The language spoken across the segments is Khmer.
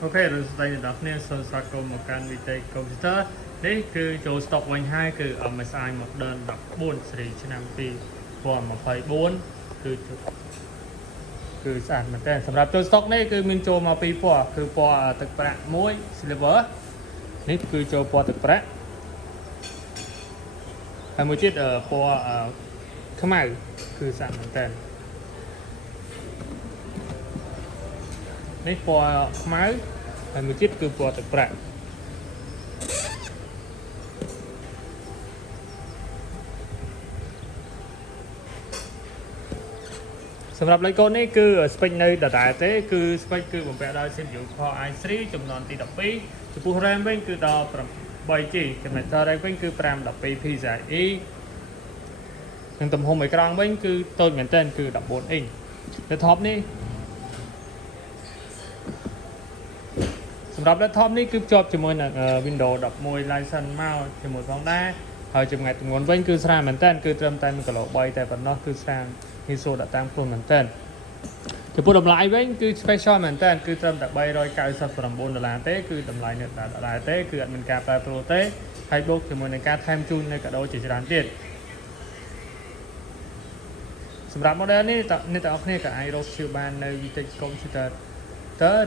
ok rồi đây là đọc nên sơ sạc công một can VT computer đấy cứ chỗ stock quanh hai cứ MSI Moden đọc 4 series năm pi còn 24 cứ sản mà tênสำหรับตัว stock នេះគឺមានចូលមកពីរពណ៌គឺពណ៌ទឹកប្រាក់មួយ silver នេះគឺចូលពណ៌ទឹកប្រាក់ហើយមួយទៀតពណ៌ខ្មៅគឺសាក់មែនតើនេះពណ៌ខ្មៅហើយមួយទៀតគឺពណ៌ទឹកប្រាក់សម្រាប់លេខកូដនេះគឺ spec នៅដដែលទេគឺ spec គឺបំពាក់ដោយ CPU Core i3 ចំនួនទី12ចំពោះ RAM វិញគឺដល់ 8GB ចំណែក storage វិញគឺ 512 Pcie និងទំហំអេក្រង់វិញគឺតូចមែនទែនគឺ 14 inch laptop នេះសម្រាប់ laptop នេះគឺភ្ជាប់ជាមួយនឹង Windows 11 license មកជាមួយផងដែរហើយចម្ងាយទម្ងន់វិញគឺស្រាលមែនទែនគឺត្រឹមតែ 1kg តែប៉ុណ្ណោះគឺស្រាលងាយស្រួលដាក់តាមខ្លួនមែនទែនចំពោះតម្លៃវិញគឺ special មែនទែនគឺត្រឹមតែ$399ទេគឺតម្លៃនៅដដែលទេគឺអត់មានការប្រែប្រួលទេហើយបូកជាមួយនឹងការថែមជូននៅកាដូជាច្រើនទៀតសម្រាប់ model នេះអ្នកទាំងអស់គ្នាក៏អាចរកជឿបាននៅ Grapich computer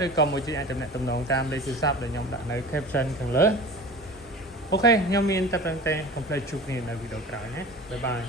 ឬក៏មួយជាអាចទំនាក់ទំនងតាមលេខទូរស័ព្ទដែលខ្ញុំដាក់នៅ caption ខាងលើអូខេខ្ញុំមានតែប៉ុណ្្នឹងទេ complete ជួបគ្នានៅវីដេអូក្រោយណាបាយបាយ